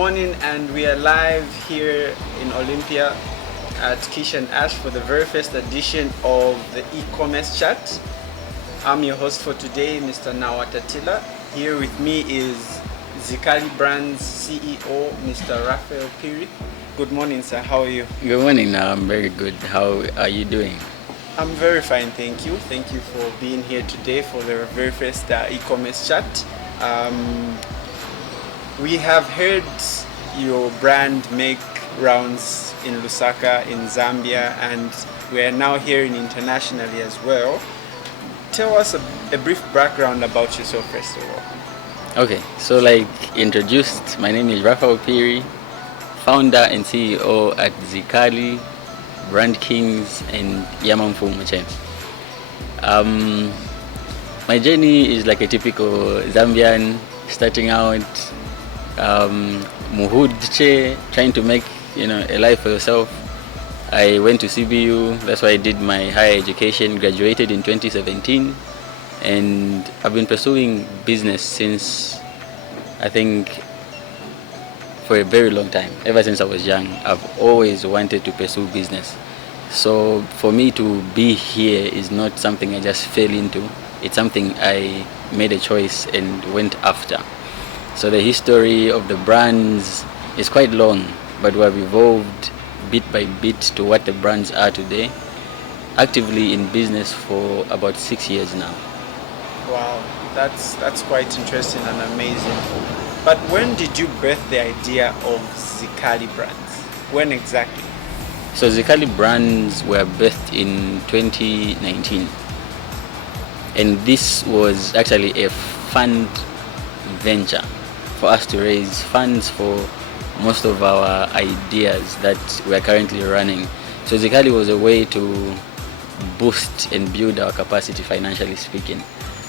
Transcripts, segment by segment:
morning, and we are live here in Olympia at Kish and Ash for the very first edition of the e-commerce chat. I'm your host for today, Mr. Nawatatila. Here with me is Zikali Brands CEO, Mr. Raphael Piri. Good morning, sir. How are you? Good morning. I'm very good. How are you doing? I'm very fine, thank you. Thank you for being here today for the very first e-commerce chat. We have heard your brand make rounds in Lusaka, in Zambia, and we are now hearing internationally as well. Tell us a brief background about yourself, first of all. Okay, so like introduced, my name is Raphael Piri, founder and CEO at Zikali, Brand Kings, and Yamamfu Muche. My journey is like a typical Zambian, starting out Muhudche, trying to make a life for yourself. I went to CBU, that's why I did my higher education, graduated in 2017, and I've been pursuing business since, I think, for a very long time. Ever since I was young, I've always wanted to pursue business. So for me to be here is not something I just fell into, it's something I made a choice and went after. So the history of the brands is quite long, but we have evolved bit by bit to what the brands are today. Actively in business for about 6 years now. Wow, that's quite interesting and amazing. But when did you birth the idea of Zikali Brands? When exactly? So Zikali Brands were birthed in 2019. And this was actually a fund venture for us to raise funds for most of our ideas that we are currently running. So Zikali was a way to boost and build our capacity, financially speaking.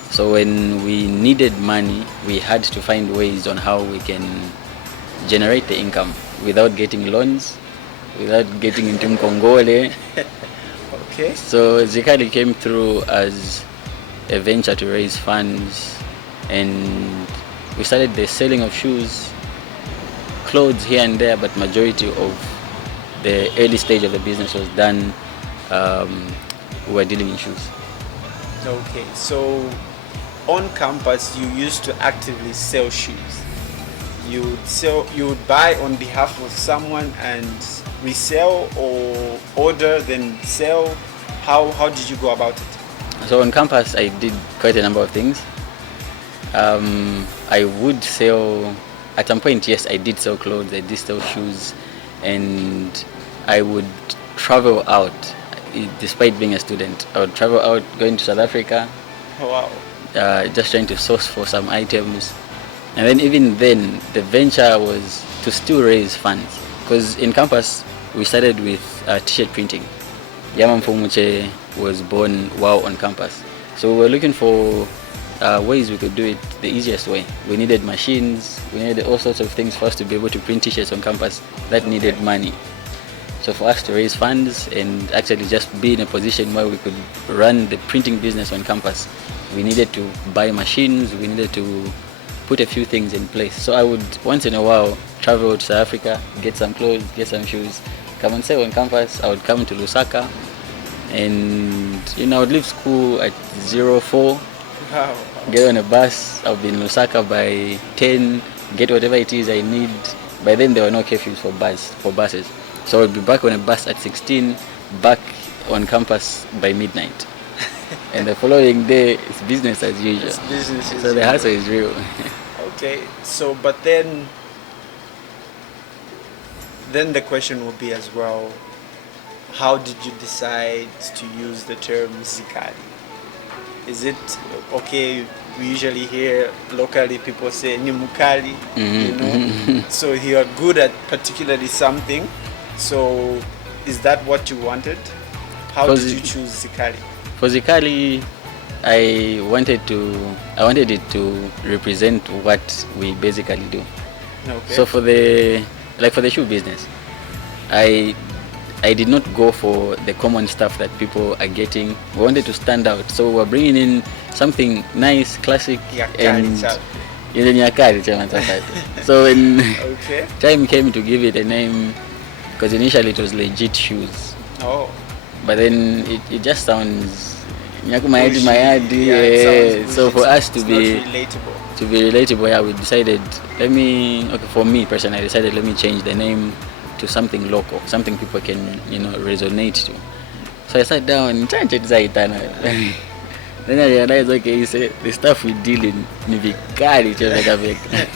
So when we needed money, we had to find ways on how we can generate the income without getting loans, without getting into Mkongole. Okay. So Zikali came through as a venture to raise funds, and we started the selling of shoes, clothes here and there, but majority of the early stage of the business was done. We were dealing in shoes. Okay, so on campus you used to actively sell shoes. You would buy on behalf of someone and resell, or order then sell. How did you go about it? So on campus I did quite a number of things. I would sell, at some point, yes, I did sell clothes, I did sell shoes, and I would travel out. Despite being a student, I would travel out, going to South Africa. Oh, wow. Just trying to source for some items. And then even then, the venture was to still raise funds, because in campus we started with t-shirt printing. Yamamfu Muche was born while on campus, so we were looking for ways we could do it the easiest way. We needed machines, we needed all sorts of things for us to be able to print t-shirts on campus. That needed money. So for us to raise funds and actually just be in a position where we could run the printing business on campus, we needed to buy machines, we needed to put a few things in place. So I would once in a while travel to South Africa, get some clothes, get some shoes, come and sell on campus. I would come to Lusaka, and I would leave school at 04. Wow. Get on a bus. I'll be in Lusaka by 10, get whatever it is I need. By then there were no curfews for buses. So I'll be back on a bus at 16, back on campus by midnight. And the following day, it's business as usual. It's business as so usual. The hustle is real. Okay, so but then the question will be as well, how did you decide to use the term Zikali? Is it okay? We usually hear locally people say Nimukali, So you are good at particularly something. So is that what you wanted? How did you choose Zikali? For Zikali, I wanted it to represent what we basically do. Okay. So for the shoe business, I did not go for the common stuff that people are getting. We wanted to stand out, so we're bringing in something nice, classic, and ile nyakati chama chapati. So when Okay. time came to give it a name, because initially it was legit shoes, Oh. but then it just sounds nyakumayadi Bushy. mayadi. Yeah, it sounds So bushy. for us It's to not be relatable. yeah, we decided for me personally, I decided let me change the name to something local, something people can resonate to. So I sat down, then I realized, okay, the stuff we deal in ni vikali cheveka.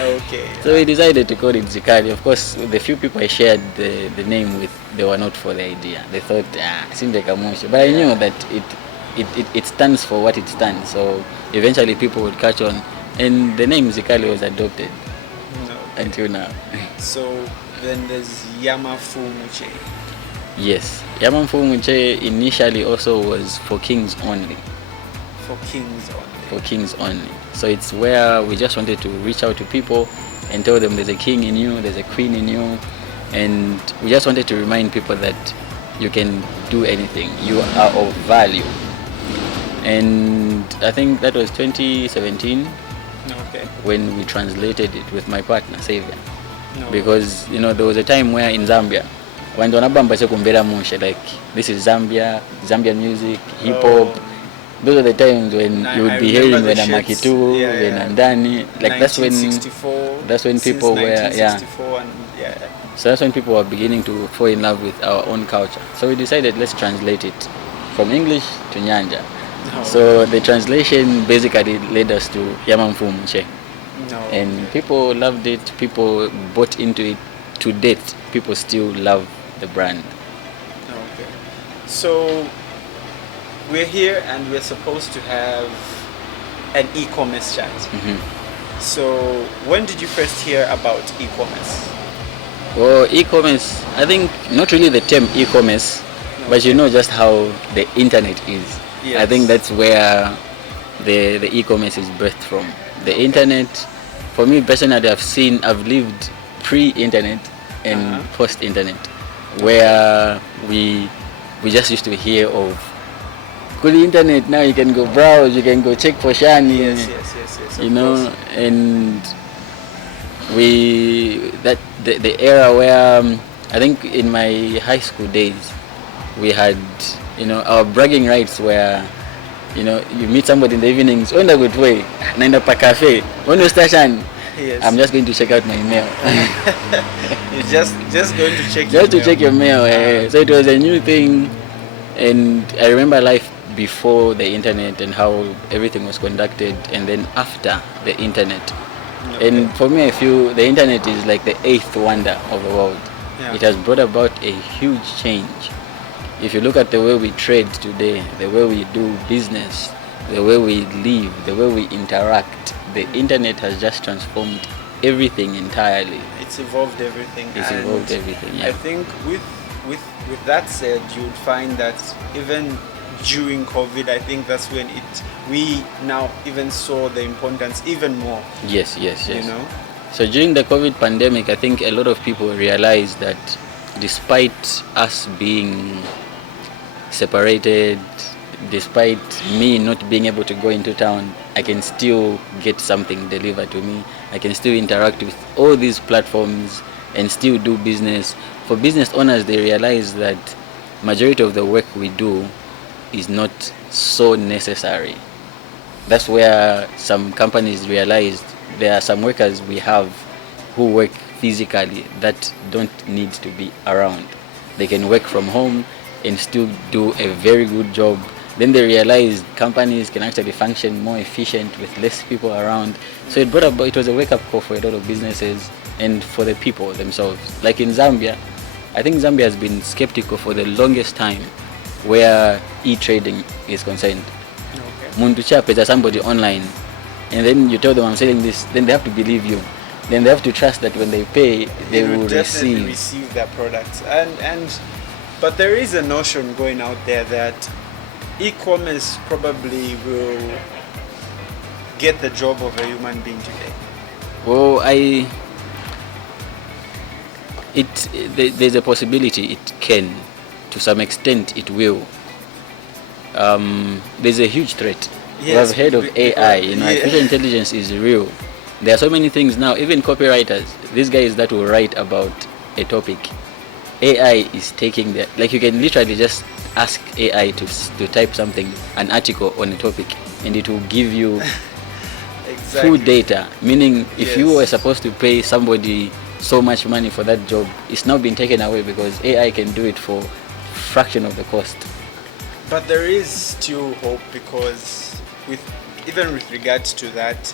Okay. So we decided to call it Zikali. Of course, the few people I shared the name with, they were not for the idea. They thought, seemed like a motion. But I knew that it stands for what it stands. So eventually people would catch on. And the name Zikali was adopted No. until now. So then there's Yamafumuche. Yes. Yamamfumuche initially also was for kings only. For kings only. For kings only. So it's where we just wanted to reach out to people and tell them there's a king in you, there's a queen in you, and we just wanted to remind people that you can do anything, you are of value. And I think that was 2017 Okay. when we translated it with my partner Xavier, No. because there was a time where in Zambia when wanabamba kumbera mushe, like this is Zambian music, hip hop. Those are the times when you would be hearing when Makitu, when Andani, like that's when people were So that's when people were beginning to fall in love with our own culture. So we decided let's translate it from English to Nyanja. No. So the translation basically led us to Yamamfumuche. No. And people loved it, people bought into it. To date, people still love the brand. Okay. So we're here and we're supposed to have an e-commerce chat. Mm-hmm. So when did you first hear about e-commerce? Well, e-commerce, I think not really the term e-commerce, but just how the internet is. Yes. I think that's where the e-commerce is birthed from. The internet, for me personally, I've lived pre-internet and post-internet, where we just used to hear of cool internet. Now you can go browse, you can go check for shiny. Yes. And the era where I think in my high school days we had our bragging rights where you meet somebody in the evenings on a good way, naenda pa cafe, when you station. Yes. I'm just going to check out my mail. You're just going to check check your mail. So it was a new thing, and I remember life before the internet and how everything was conducted, and then after the internet. Okay. And for me, I feel the internet is like the eighth wonder of the world. Yeah. It has brought about a huge change. If you look at the way we trade today, the way we do business, the way we live, the way we interact, the internet has just transformed everything entirely. It's evolved everything. Yeah. I think with that said, you would find that even during COVID, I think that's when we now even saw the importance even more. Yes. So during the COVID pandemic, I think a lot of people realized that despite us being separated, despite me not being able to go into town, I can still get something delivered to me. I can still interact with all these platforms and still do business. For business owners, they realize that majority of the work we do is not so necessary. That's where some companies realized there are some workers we have who work physically that don't need to be around. They can work from home and still do a very good job. Then they realized companies can actually function more efficient with less people around. So it was a wake-up call for a lot of businesses and for the people themselves. Like in Zambia, I think Zambia has been skeptical for the longest time where e-trading is concerned. Muntu chap is somebody online, and then you tell them I'm selling this, then they have to believe you. Then they have to trust that when they pay, they will receive their products. But there is a notion going out there that e-commerce probably will get the job of a human being today. Well, there's a possibility it can, to some extent it will. There's a huge threat We have Yes, heard of AI. You know, yeah. artificial intelligence is real. There are so many things now. Even copywriters, these guys that will write about a topic, AI is taking that. Like you can literally just ask AI to type something, an article on a topic, and it will give you full Exactly. data. Meaning, if you were Yes. supposed to pay somebody so much money for that job, it's now been taken away because AI can do it for fraction of the cost. But there is still hope because with even with regards to that,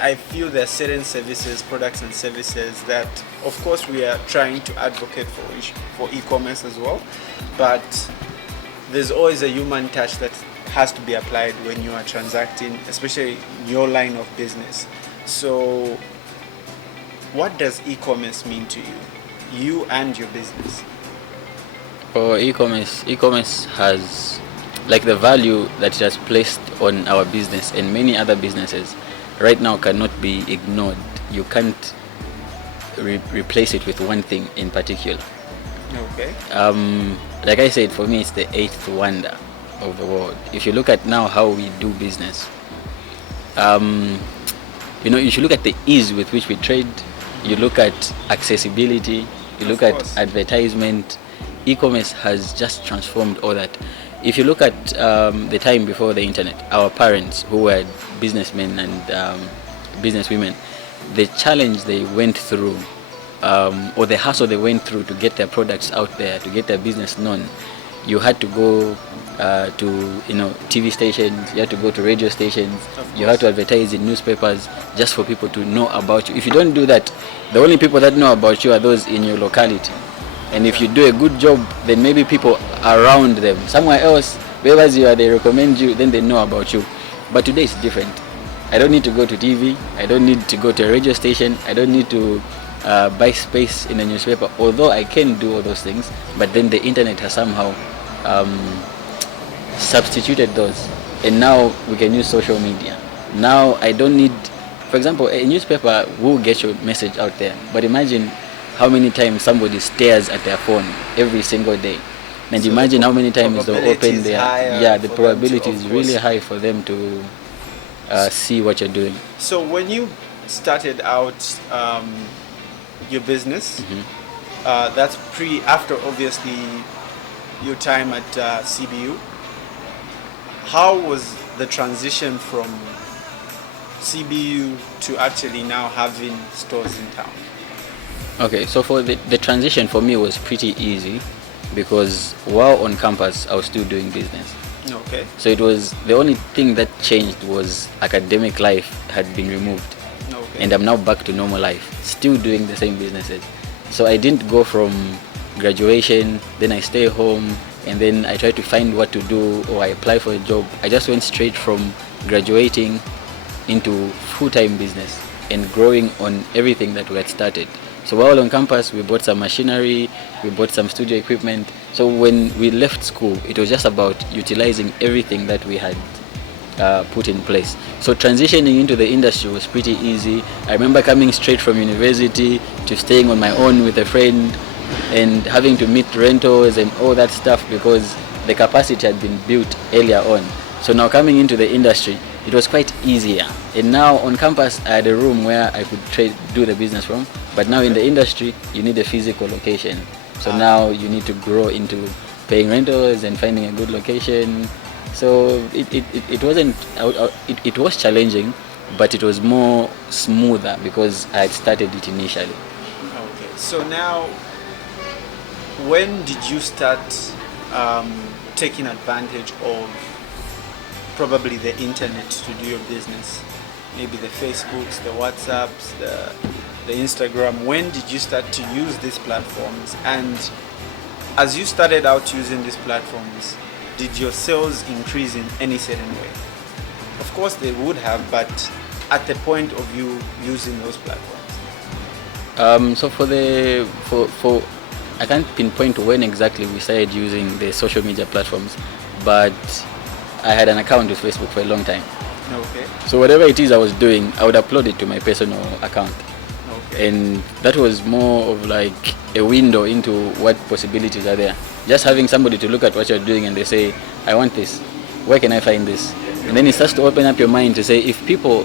I feel there are certain services, products and services that of course we are trying to advocate for e-commerce as well, but there's always a human touch that has to be applied when you are transacting, especially in your line of business. So what does e-commerce mean to you and your business? For e-commerce has, like, the value that it has placed on our business and many other businesses right now cannot be ignored. You can't replace it with one thing in particular. Okay. Like I said, for me, it's the eighth wonder of the world. If you look at now how we do business, you should look at the ease with which we trade. You look at accessibility. You look Of at course. advertisement. E-commerce has just transformed all that. If you look at the time before the internet, our parents who were businessmen and businesswomen, the challenge they went through, or the hassle they went through to get their products out there, to get their business known, you had to go to TV stations, you had to go to radio stations, you had to advertise in newspapers just for people to know about you. If you don't do that, the only people that know about you are those in your locality. And if you do a good job, then maybe people around them, somewhere else, wherever you are, they recommend you, then they know about you. But today it's different. I don't need to go to TV. I don't need to go to a radio station. I don't need to buy space in a newspaper. Although I can do all those things, but then the internet has somehow substituted those, and now we can use social media. Now I don't need, for example, a newspaper will get your message out there, but imagine how many times somebody stares at their phone every single day, and So imagine how many times they'll probability open is their, higher yeah, the for them to, probability of is really course. high for them to see what you're doing. So when you started out your business, that's after obviously your time at CBU. How was the transition from CBU to actually now having stores in town? Okay, so for the transition for me was pretty easy because while on campus I was still doing business. Okay. So it was, the only thing that changed was academic life had been removed, Okay. and I'm now back to normal life, still doing the same businesses. So I didn't go from graduation, then I stay home, and then I try to find what to do or I apply for a job. I just went straight from graduating into full-time business and growing on everything that we had started. So while on campus, we bought some machinery, we bought some studio equipment. So when we left school, it was just about utilizing everything that we had put in place. So transitioning into the industry was pretty easy. I remember coming straight from university to staying on my own with a friend and having to meet rentals and all that stuff because the capacity had been built earlier on. So now coming into the industry, it was quite easier. And now on campus, I had a room where I could do the business from. But now in the industry, you need a physical location. So now you need to grow into paying rentals and finding a good location. So it wasn't, it was challenging, but it was more smoother because I had started it initially. Okay. So now, when did you start taking advantage of probably the internet to do your business? Maybe the Facebooks, the WhatsApps, the Instagram. When did you start to use these platforms? And as you started out using these platforms, did your sales increase in any certain way? Of course they would have, but at the point of you using those platforms. So for I can't pinpoint when exactly we started using the social media platforms, but I had an account with Facebook for a long time. Okay. So whatever it is I was doing, I would upload it to my personal account. Okay. And that was more of like a window into what possibilities are there. Just having somebody to look at what you're doing and they say, I want this. Where can I find this? And then it starts to open up your mind to say, if people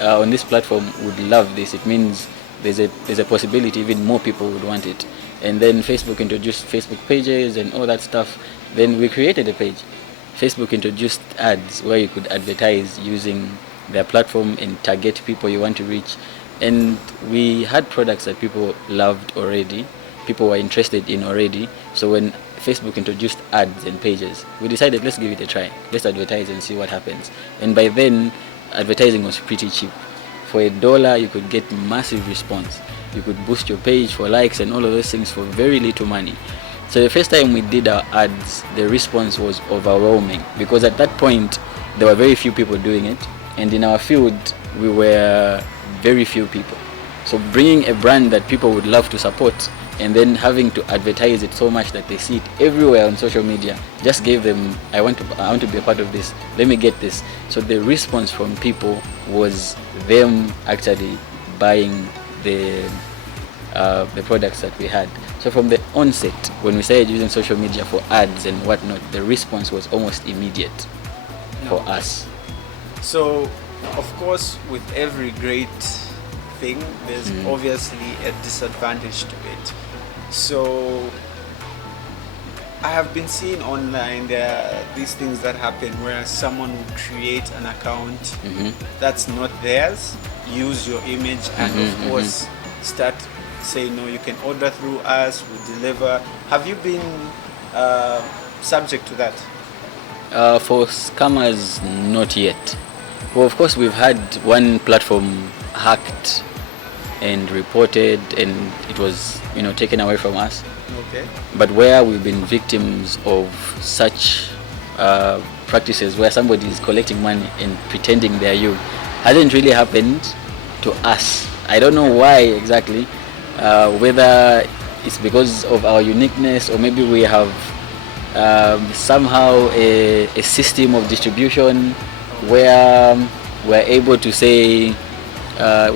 on this platform would love this, it means there's a possibility even more people would want it. And then Facebook introduced Facebook pages and all that stuff. Then we created a page. Facebook introduced ads where you could advertise using their platform and target people you want to reach. And we had products that people loved already, people were interested in already. So when Facebook introduced ads and pages, we decided, let's give it a try. Let's advertise and see what happens. And by then, advertising was pretty cheap. For $1, you could get massive response. You could boost your page for likes and all of those things for very little money. So the first time we did our ads, the response was overwhelming, because at that point, there were very few people doing it. And in our field, we were very few people. So bringing a brand that people would love to support and then having to advertise it so much that they see it everywhere on social media just gave them, I want to be a part of this, let me get this. So the response from people was them actually buying the products that we had. So from the onset, when we started using social media for ads and whatnot, the response was almost immediate for us. So, of course, with every great thing, there's obviously a disadvantage to it. So, I have been seeing online there are these things that happen where someone will create an account that's not theirs, use your image, and of course start saying, no, you can order through us, we deliver. Have you been subject to that? For scammers, not yet. Well, of course, we've had one platform hacked and reported, and it was, taken away from us. Okay. But where we've been victims of such practices, where somebody is collecting money and pretending they're you, hasn't really happened to us. I don't know why exactly. Whether it's because of our uniqueness, or maybe we have somehow a system of distribution where we're able to say,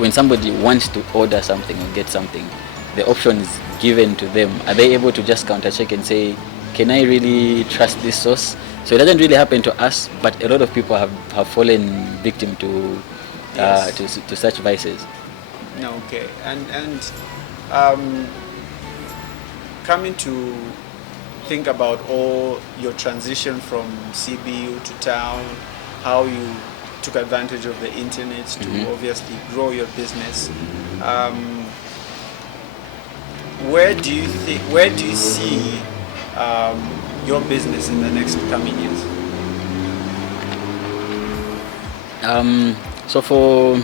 when somebody wants to order something or get something, the option is given to them. Are they able to just counter check and say, can I really trust this source? So it doesn't really happen to us, but a lot of people have fallen victim to to such vices. Okay. And coming to think about all your transition from CBU to town, how you took advantage of the internet to obviously grow your business. Where do you see your business in the next coming years? So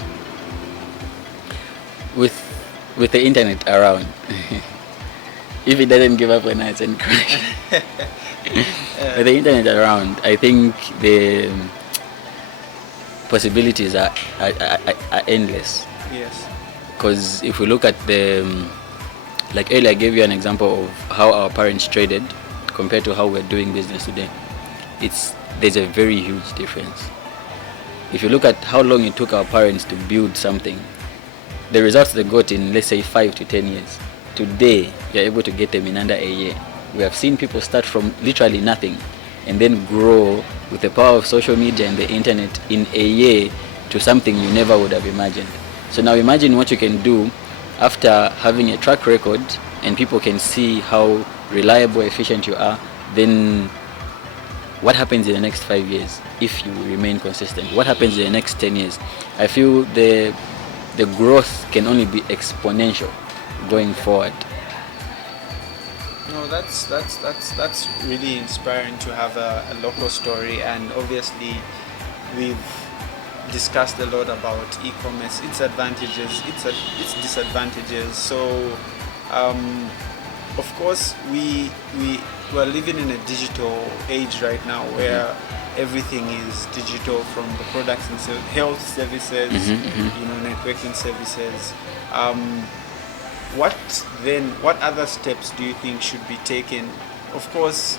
with the internet around, if it doesn't give up when it's in crash, with the internet around, I think the possibilities are endless. Yes. Because if we look at like earlier I gave you an example of how our parents traded compared to how we're doing business today. There's a very huge difference. If you look at how long it took our parents to build something, the results they got in, let's say, 5 to 10 years, today you're able to get them in under a year. We have seen people start from literally nothing and then grow with the power of social media and the internet in a year to something you never would have imagined. So now imagine what you can do after having a track record and people can see how reliable, efficient you are. Then what happens in the next 5 years if you remain consistent? What happens in the next 10 years? I feel the growth can only be exponential going forward. No, that's really inspiring to have a local story, and obviously we've discussed a lot about e-commerce, its advantages, its disadvantages. So of course we're living in a digital age right now where everything is digital, from the products and health services, networking services. What other steps do you think should be taken? Of course,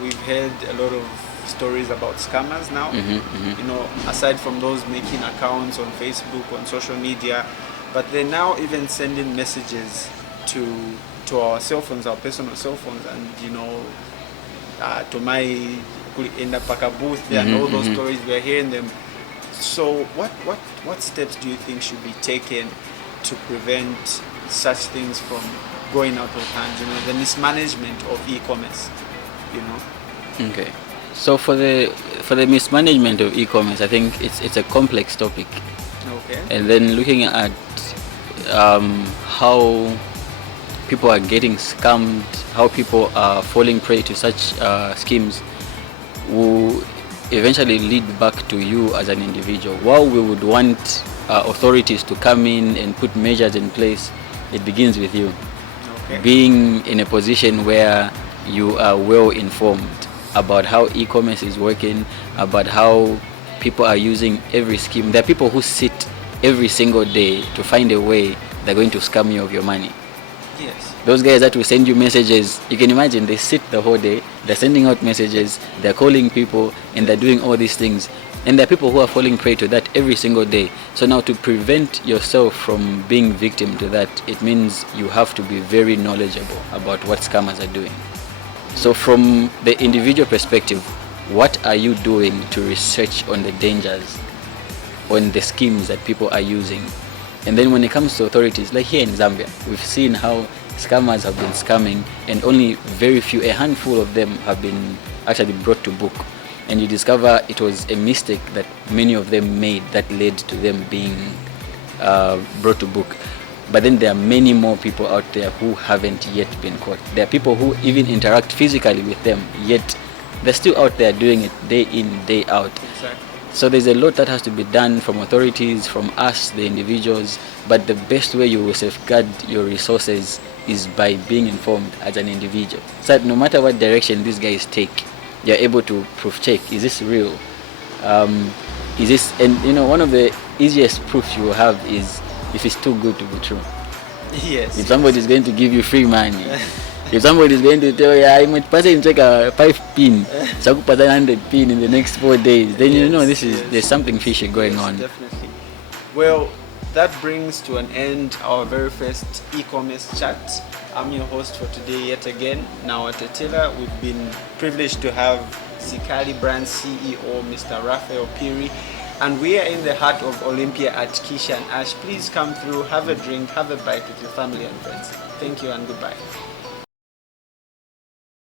we've heard a lot of stories about scammers now. Aside from those making accounts on Facebook, on social media, but they're now even sending messages to our cell phones, our personal cell phones, and to my in the Paka booth and all those stories, we are hearing them. So what steps do you think should be taken to prevent such things from going out of hand, you know, the mismanagement of e-commerce, you know? Okay. So for the mismanagement of e-commerce, I think it's a complex topic. Okay. And then looking at how people are getting scammed, how people are falling prey to such schemes, will eventually lead back to you as an individual. While we would want authorities to come in and put measures in place, it begins with you. Okay. Being in a position where you are well informed about how e-commerce is working, about how people are using every scheme. There are people who sit every single day to find a way they're going to scam you of your money. Yes. Those guys that will send you messages, you can imagine they sit the whole day, they're sending out messages, they're calling people, and they're doing all these things. And there are people who are falling prey to that every single day. So now to prevent yourself from being victim to that, it means you have to be very knowledgeable about what scammers are doing. So from the individual perspective, what are you doing to research on the dangers, on the schemes that people are using? And then when it comes to authorities, like here in Zambia, we've seen how scammers have been scamming, and only very few, a handful of them have been actually brought to book. And you discover it was a mistake that many of them made that led to them being brought to book. But then there are many more people out there who haven't yet been caught. There are people who even interact physically with them, yet they're still out there doing it day in, day out. Exactly. So there's a lot that has to be done from authorities, from us, the individuals. But the best way you will safeguard your resources is by being informed as an individual. So that no matter what direction these guys take, you're able to proof check. Is this real? Is this, and you know, one of the easiest proofs you will have is if it's too good to be true. Yes. If somebody is going to give you free money, if somebody is going to tell you, I might pass it take a 5 pin, so pass 100 pin in the next 4 days, then you know there's something fishy going on. Definitely. Well, that brings to an end our very first e-commerce chat. I'm your host for today yet again, Nawate Taylor. We've been privileged to have Zikali Brand CEO, Mr. Raphael Phiri, and we are in the heart of Olympia at Kisha and Ash. Please come through, have a drink, have a bite with your family and friends. Thank you and goodbye.